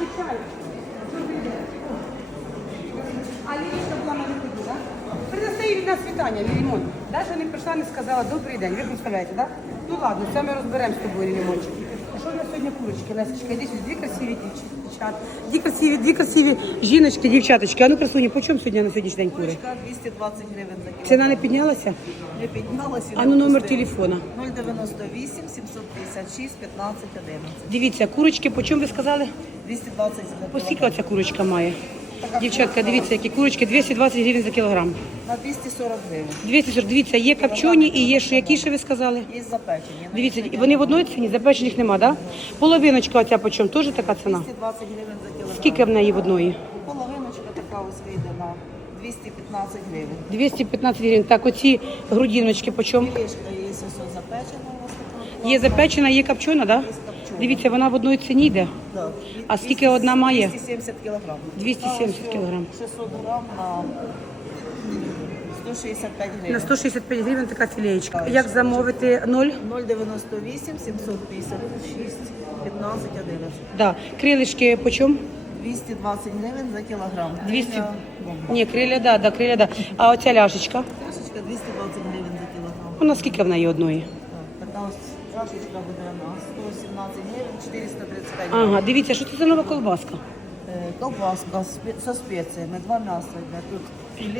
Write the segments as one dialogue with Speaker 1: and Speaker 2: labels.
Speaker 1: звичайно. А Лілічка була на виході, так? Принесе їй від нас вітання, Лілімон. Навіть не прийшла, не сказала добрий день. Ви ж представляєте, так? Ну ладно, це ми розберемо з тобою, Лілімончик. А що в нас сьогодні курочки? Лесечка, іди сюди, дві красиві дівчата. Дві красиві жіночки, дівчаточки. А ну, красуні, по чому сьогодні на сьогоднішній день кури?
Speaker 2: Курочка 220 гривень за кілограм.
Speaker 1: Ціна не піднялася?
Speaker 2: Не піднялася.
Speaker 1: А ну номер телефона.
Speaker 2: 098 756 15 11.
Speaker 1: Дивіться, курочки, по чому ви сказали?
Speaker 2: 220 за
Speaker 1: По скільки
Speaker 2: кілограм.
Speaker 1: оця курочка має? Дівчатка, дивіться, які курочки, 220 гривень за кілограм.
Speaker 2: На 240 гривень.
Speaker 1: 240, дивіться, є копчені і є, що які ще ви сказали?
Speaker 2: Є запечені.
Speaker 1: Дивіться, і вони в одній ціні, запечених нема, так? Да? Половиночка оця по чому, теж така ціна?
Speaker 2: 220 гривень за кілограм.
Speaker 1: Скільки в неї в одної?
Speaker 2: Половиночка така ось вийде на 215 гривень.
Speaker 1: 215 гривень. Так, оці грудиночки по чому?
Speaker 2: Філешка є ось запечена у вас така.
Speaker 1: Є запечена, є копчена, так? Да?
Speaker 2: Є копчена.
Speaker 1: Дивіться, вона в одній ціні йде.
Speaker 2: Да.
Speaker 1: А скільки одна має?
Speaker 2: 270 кілограм.
Speaker 1: 270 кілограм.
Speaker 2: 600 грам на 165 гривень.
Speaker 1: На 165 гривень така філеєчка. Як замовити? 0?
Speaker 2: 098 756 15 11.
Speaker 1: Да. Крилишки по чому?
Speaker 2: 220 гривень за кілограм.
Speaker 1: 200.
Speaker 2: Криля бомба.
Speaker 1: Ні, криля, да, криля, да. А оця ляшечка?
Speaker 2: Чашечка 220 гривень за кілограм.
Speaker 1: Вона скільки в неї одної?
Speaker 2: Так, така ось чашечка буде на 117 гривень, 435 гривень.
Speaker 1: Ага, дивіться, що це за нова колбаска?
Speaker 2: Ковбаска со спеціями, два м'яса йде. Тут філе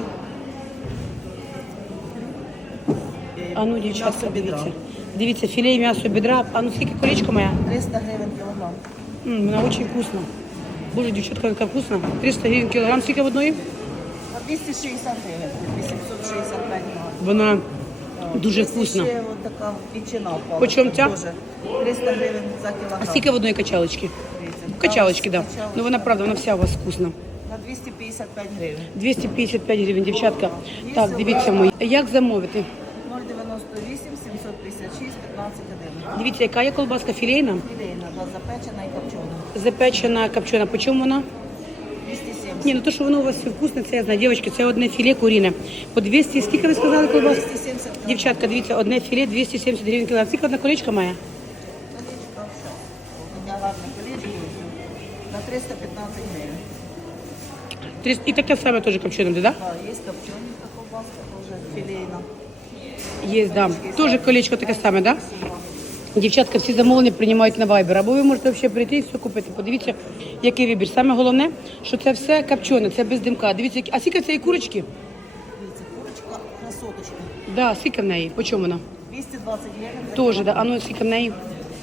Speaker 2: і
Speaker 1: А ну, дівчатка,
Speaker 2: м'ясо бідра.
Speaker 1: дивіться. Дивіться, філе і м'ясо бедра. А ну скільки колечко моя?
Speaker 2: 300 гривень кілограм.
Speaker 1: Вона дуже вкусна. Боже, дівчатка, яка вкусна. 300 гривень кілограм, скільки в одної?
Speaker 2: На 260 гривень, 865 гривень.
Speaker 1: Вона дуже
Speaker 2: Є
Speaker 1: вкусна.
Speaker 2: ще от така ветчина впала.
Speaker 1: По чому ця?
Speaker 2: Теж 300 гривень за кілограм.
Speaker 1: А скільки в одної качалочки?
Speaker 2: Дивіться,
Speaker 1: Качалочки, так. Да.
Speaker 2: качалочка.
Speaker 1: Ну вона правда, вона вся у вас вкусна.
Speaker 2: На 255 гривень.
Speaker 1: 255 гривень, дівчатка.
Speaker 2: Є
Speaker 1: Так,
Speaker 2: сьогодні.
Speaker 1: дивіться мої. Як замовити?
Speaker 2: 098 756 15 гривень.
Speaker 1: Дивіться, яка є колбаска філейна?
Speaker 2: Філейна, да, запечена і копчена.
Speaker 1: Запечена, копчена. По чому вона?
Speaker 2: 270.
Speaker 1: Ні, ну то, що воно у вас все вкусне, це я знаю. Дівчатки, це одне філе куріне. По 200, скільки ви сказали колбас?
Speaker 2: 270 гривень.
Speaker 1: Дівчатка, дивіться, одне філе 270 гривень кілограм. Скільки одна колечка має?
Speaker 2: Колечко, все. У мене гарне колечко. На 315 гривень.
Speaker 1: І таке саме теж копчене, так? Да?
Speaker 2: Да, є копченка ковбаска, теж філейна.
Speaker 1: Є, да. Теж колечко таке саме, так? Да? Дівчатка, всі замовлення приймають на Viber. Або ви можете взагалі прийти і все купити. Подивіться, який вибір. Саме головне, що це все копчене, це без димка. Дивіться, а скільки цієї курочки?
Speaker 2: Дивіться, курочка красоточка.
Speaker 1: Да, скільки в неї? По чому вона?
Speaker 2: 220 гривень. за
Speaker 1: Теж, да.
Speaker 2: кілограм.
Speaker 1: А ну скільки в неї?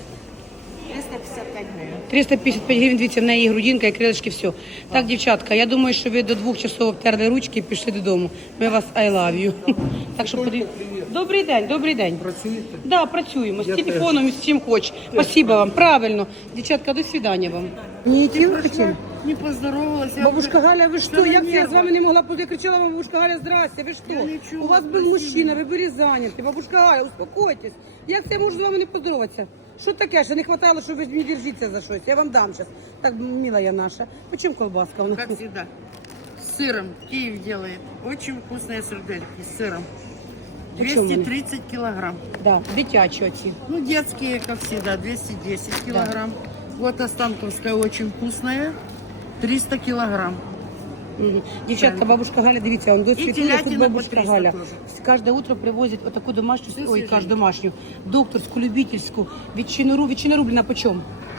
Speaker 2: 355 гривень.
Speaker 1: 355 гривень, дивіться, в неї і грудинка, і крилишки, все. Так, дівчатка, я думаю, що ви до 2 часов обтерли ручки і пішли додому. Ми вас I love you. Так що подивіться. Добрий день, добрий день.
Speaker 3: Працюєте?
Speaker 1: Да, працюємо з телефоном і з чим хоч. Спасибо вам, правильно. Дівчатка, до свидання вам. Ні, хотіли?
Speaker 3: Не поздоровалась.
Speaker 1: Бабушка Галя, ви що?
Speaker 3: Та
Speaker 1: Як
Speaker 3: ні,
Speaker 1: це я з вами не могла бути? Я кричала вам, бабушка Галя, здрасте, ви що?
Speaker 3: нічого,
Speaker 1: У вас був
Speaker 3: спасибо.
Speaker 1: мужчина, ви були зайняті. Бабушка Галя, успокойтесь. Як це я можу з вами не поздороватися? Що таке? Ще не хватало, що ви не держіться за щось. Я вам дам зараз. Так, мила я наша. По чому колбаска у нас?
Speaker 3: Как всегда. С сыром. Киев делает. Очень вкусные сардельки с сыром.
Speaker 1: Почем они?
Speaker 3: 230 килограмм.
Speaker 1: Да, дитячі оці.
Speaker 3: Ну, детские, как всегда, 210 килограмм. Вот Останковская очень вкусная. 300 килограмм.
Speaker 1: Мгм. Дівчатка, бабушка Галя, дивіться, он до світує, тут
Speaker 3: телятина по
Speaker 1: бабушка
Speaker 3: 300
Speaker 1: Галя.
Speaker 3: теж.
Speaker 1: Кожне утро привозять отаку домашню,
Speaker 3: Все
Speaker 1: ой,
Speaker 3: свіженьке.
Speaker 1: кажу домашню, докторську, любительську, ветчина рублена по чому?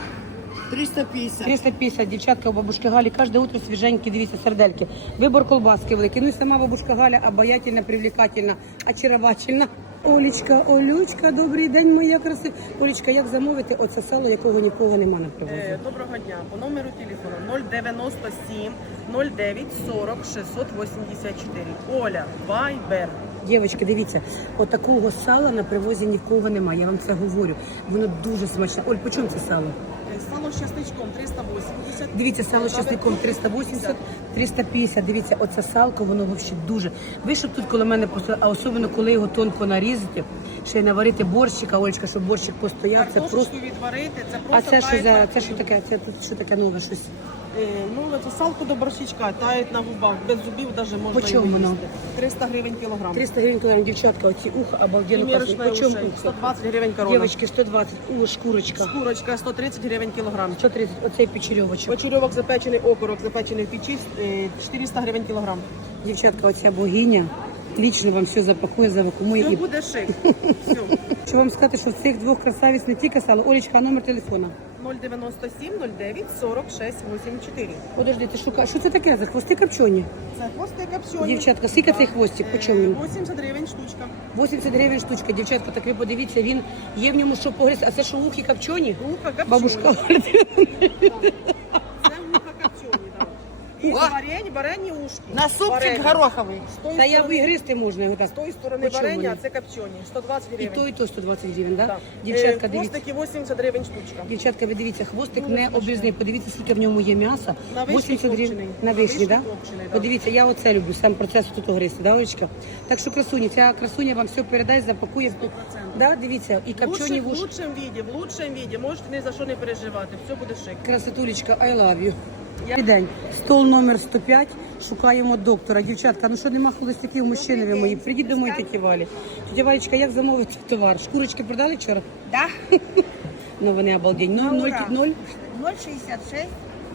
Speaker 3: 350.
Speaker 1: 350, дівчатка у бабушки Галі, кожне утро свіженькі, дивіться, сардельки. Вибор колбаски великий. Ну і сама бабушка Галя обаятельна, привлекательна, очаровательна. Олечка, Олючка, добрий день, моя красива. Олечка, як замовити оце сало, якого нікого нема на привозі?
Speaker 4: Доброго дня. По номеру телефону 097 09 40 684. Оля, Вайбер.
Speaker 1: Дівчатки, дивіться, отакого сала на привозі нікого немає, я вам це говорю. Воно дуже смачне. Оль, по чому це сало?
Speaker 4: Сало з часничком 380.
Speaker 1: Дивіться, сало з часником 380, 350. Дивіться, оце салко, воно взагалі дуже. Ви щоб тут коло мене просто, а особливо коли його тонко нарізати, ще й наварити борщика, Олечка, щоб борщик постояв, це просто.
Speaker 4: Картошечку відварити, це
Speaker 1: А
Speaker 4: просто
Speaker 1: це що
Speaker 4: тають
Speaker 1: за
Speaker 4: на
Speaker 1: це що
Speaker 4: хліб.
Speaker 1: таке? Це тут що таке нове щось?
Speaker 4: Ну, це салко до борщичка, тають на губах, без зубів навіть можна
Speaker 1: По чому
Speaker 4: його
Speaker 1: воно?
Speaker 4: їсти. 300 гривень кілограм.
Speaker 1: 300 гривень кілограм, дівчатка, оці уха обалденно класні.
Speaker 4: Примірочна
Speaker 1: По чому
Speaker 4: ушей,
Speaker 1: ухи?
Speaker 4: 120 гривень корона.
Speaker 1: Дівчатки, 120, шкурочка.
Speaker 4: Шкурочка 130 гривень гривень кілограм.
Speaker 1: 130, оцей печерьовочок.
Speaker 4: Очерьовок запечений, окорок запечений в печі, 400 гривень кілограм.
Speaker 1: Дівчатка, оця богиня лічно вам все запакує, завакумує.
Speaker 4: Все
Speaker 1: І...
Speaker 4: буде шик. Все.
Speaker 1: Хочу вам сказати, що в цих двох красавиць не тільки сало. Олечка, а номер телефона?
Speaker 4: 097 09 46 84.
Speaker 1: Подожди, ти шукаєш. Що це таке за хвости копчені?
Speaker 4: Це хвости копчені.
Speaker 1: Дівчатка, скільки цей хвостик? По чому він?
Speaker 4: 80 гривень штучка.
Speaker 1: 80 гривень штучка. Дівчатка, так ви подивіться, він є в ньому що погріз. А це що ухи копчені?
Speaker 4: Вуха копчені.
Speaker 1: Бабушка говорить.
Speaker 4: Це вуха копчені, так. І варені ушки.
Speaker 3: На супчик
Speaker 4: Варені.
Speaker 3: гороховий.
Speaker 4: З тої
Speaker 1: Та я
Speaker 4: сторони-
Speaker 1: вигризти можна його так.
Speaker 4: З тої сторони
Speaker 1: По чому
Speaker 4: варення, а
Speaker 1: вони?
Speaker 4: це копчені. 120
Speaker 1: І
Speaker 4: гривень.
Speaker 1: то 120 гривень, так?
Speaker 4: Так.
Speaker 1: Дівчатка, дивіться.
Speaker 4: Хвостики 80 гривень штучка.
Speaker 1: Дівчатка, ви дивіться, хвостик не обрізний. Подивіться, скільки в ньому є м'яса.
Speaker 4: На вишні
Speaker 1: 80 гривень.
Speaker 4: копчений.
Speaker 1: На
Speaker 4: На
Speaker 1: вишні,
Speaker 4: вишні
Speaker 1: так?
Speaker 4: копчений, да.
Speaker 1: Подивіться, я оце люблю, сам процес тут огризти, да, Олечка? Так що красуня, ця красуня вам все передасть, запакує. Да, дивіться, і копчені
Speaker 4: В
Speaker 1: вуш.
Speaker 4: лучшем виде. Можете ні за що не переживати. Все буде шик.
Speaker 1: Красотулечка, I love you. Добрий день. Стол номер 105. Шукаємо доктора. Дівчатка, ну що нема холостяків, мужчини ви мої. Прийдіть до моєї тіті Валі. Тетя Валечка, як замовити товар? Шкурочки продали вчора?
Speaker 2: Да.
Speaker 1: Ну вони обалдень. 0, 0,
Speaker 2: 066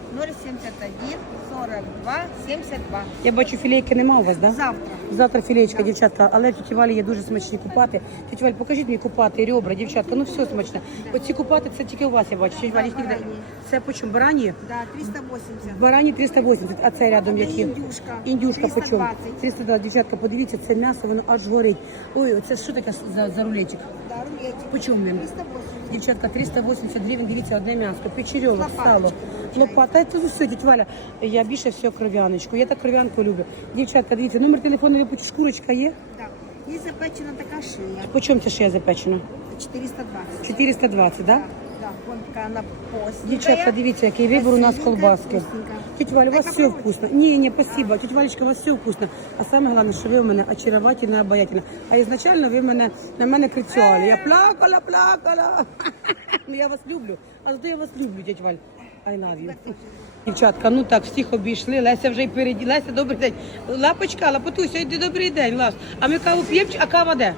Speaker 2: 071 42 72.
Speaker 1: Я бачу, філейки нема у вас, так? Да?
Speaker 2: Завтра.
Speaker 1: Завтра філеєчка, дівчатка, але в тіті Валі є дуже смачні купати. Тітя Валь, покажіть мені купати, ребра, дівчатка, ну все смачне. Оці купати, це тільки у вас, я бачу. Тітя Валь, їх ніде.
Speaker 2: барані.
Speaker 1: Це по чому? Барані?
Speaker 2: Да, 380.
Speaker 1: Барані 380, а це рядом
Speaker 2: Це
Speaker 1: які?
Speaker 2: індюшка.
Speaker 1: Індюшка по чому?
Speaker 2: 320.
Speaker 1: 320, дівчатка, подивіться, це м'ясо, воно аж горить. Ой, оце що таке за рулетик?
Speaker 2: Да, рулетик.
Speaker 1: По чому він?
Speaker 2: 380.
Speaker 1: Дівчатка, 380 гривень, дивіться, одне м'ясо, печерьовок,
Speaker 2: Лопаточка,
Speaker 1: сало,
Speaker 2: звичайно.
Speaker 1: лопата, це все, тітя Валя, я більше всього кров'яночку, я так кров'янку люблю. Дівчатка, дивіться, номер телефону, ви почуєте, шкурочка є?
Speaker 2: Да. І запечена така шия.
Speaker 1: По чому ця шия запечена?
Speaker 2: 420.
Speaker 1: 420, так? Да?
Speaker 2: Да, вон така вона постненькая.
Speaker 1: Дівчатка, дивіться, який вибір у нас
Speaker 2: Красивенька,
Speaker 1: колбаски.
Speaker 2: вкусненька.
Speaker 1: Тетя Валя, у вас
Speaker 2: Дай
Speaker 1: все
Speaker 2: попробуй.
Speaker 1: вкусно. Ні, спасибо. Тетя Валечка, у вас все вкусно. А саме головне, що ви у мене очаровательна, обаятельна. А ізначально ви на мене кричали. Я плакала. Ну я вас люблю. А зато я вас люблю, тетя Валь. I love you. Дівчатка, ну так, всіх обійшли. Леся вже й переді. Леся, добрий день. Лапочка, Лапотуся, йди, добрий день, Лас. А ми каву п'ємо, а кава де?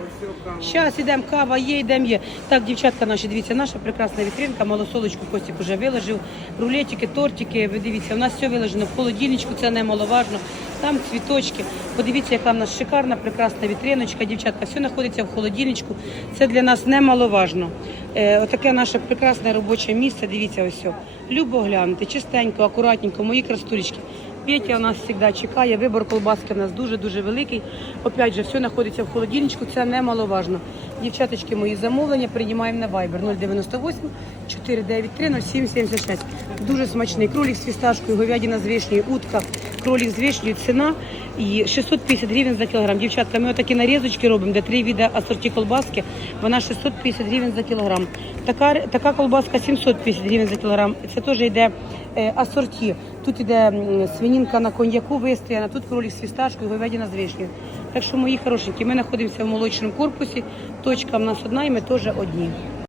Speaker 1: Зараз ідемо, кава є, йдемо є. Так, дівчатка наші, дивіться, наша прекрасна вітринка, малосолочку Костік вже виложив, рулетики, тортики, ви дивіться, у нас все виложено в холодильничку, це немаловажно, там цвіточки. Подивіться, яка в нас шикарна, прекрасна вітриночка, дівчатка, все знаходиться в холодильничку, це для нас немаловажно. Отаке наше прекрасне робоче місце, дивіться ось все. Любо глянути, чистенько, акуратненько, мої красулечки. Петя у нас завжди чекає, вибор колбаски у нас дуже-дуже великий. Опять же, все знаходиться в холодильничку, це немаловажно. Дівчаточки, мої замовлення приймаємо на Viber 098 493 0776. Дуже смачний кролик з фісташкою, говядина з вишнею, утка, кролик з вишнею, ціна і 650 гривень за кілограм. Дівчатка, ми отакі нарізочки робимо, де 3 види асорті колбаски, вона 650 гривень за кілограм. Така колбаска 750 гривень за кілограм. Це теж йде асорті. Тут йде свининка на коньяку вистояна, тут кролик з фісташкою, говядина з вишнею. Так що, мої хорошенькі, ми знаходимося в молочному корпусі, точка в нас одна і ми теж одні.